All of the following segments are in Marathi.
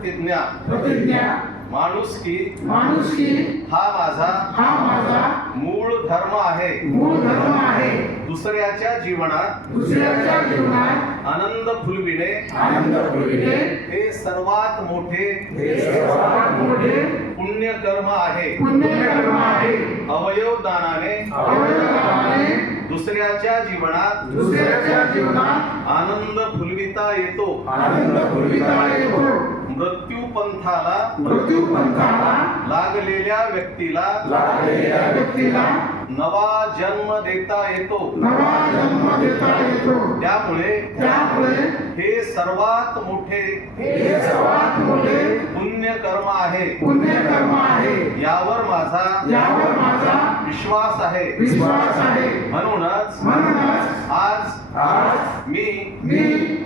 प्रतिज्ञा. प्रतिज्ञा. माणुसकी. माणुसकी. हा माझा हा माझा मूळ धर्म आहे. मूळ धर्म आहे. दुसऱ्याच्या जीवनात दुसऱ्याच्या जीवनात आनंद फुलविणे. आनंद फुलविणे. हे सर्वात मोठे हे सर्वात मोठे पुण्य कर्म आहे. पुण्यकर्म आहे. अवयव दानाने अवयवाने दुसऱ्याच्या जीवनात दुसऱ्याच्या जीवनात आनंद फुलविता येतो. आनंद फुलविता येतो. मृत्यू पंथाला मृत्यू पंथाला लागलेल्या व्यक्तीला लागलेल्या व्यक्तीला नवा जन्म देता येतो. नवा जन्म देता येतो. त्यामुळे त्यामुळे हे सर्वात मोठे हे सर्वात मोठे पुण्य कर्म आहे. पुण्यकर्म आहे. यावर माझा यावर माझा विश्वास आहे. विश्वास आहे. म्हणूनच म्हणूनच आज आज मी मी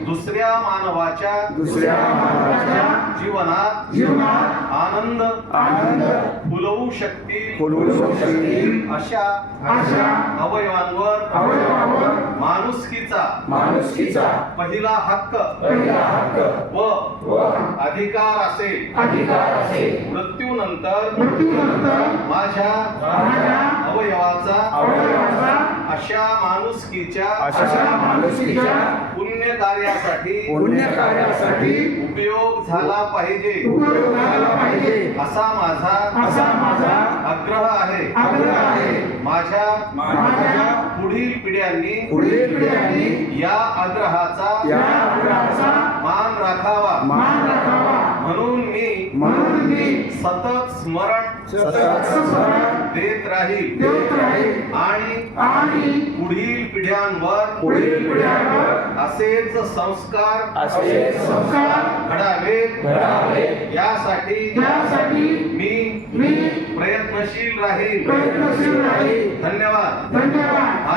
दुसऱ्या मानवाच्या दुसऱ्या मानवाच्या जीवनात आनंद आनंद फुलवू शकतील फुलवू शकतील अशा अशा अवयवांवर अवयवावर माणुसकीचा माणुसकीचा पहिला हक्क पहिला हक्क व व अधिकार असेल अधिकार असेल मृत्यूनंतर मृत्यूनंतर माझ्या माझ्या अवयवाचा अवयवाचा अशा माणुसकीच्या अशा माणुसकीच्या पुण्य कार्यासाठी पुण्य कार्यासाठी उपयोग झाला पाहिजे. उपयोग झाला पाहिजे. असा माझा असा माझा आग्रह आहे. आग्रह आहे. माझ्या माझ्या पुढील पिढ्यांनी पुढील पिढ्यांनी या आग्रहाचा या आग्रहाचा मान राखावा. मान राखावा. मी म्हणून मी सतत स्मरण सतत स्मरण देत राहील देत राहील आणि आणि पुढील पिढ्यांवर पुढील पिढ्यांवर असेच संस्कार असे संस्कार घडावेत. घडावे यासाठी त्यासाठी मी मी प्रयत्नशील राहील प्रयत्नशील राहील धन्यवाद. धन्यवाद.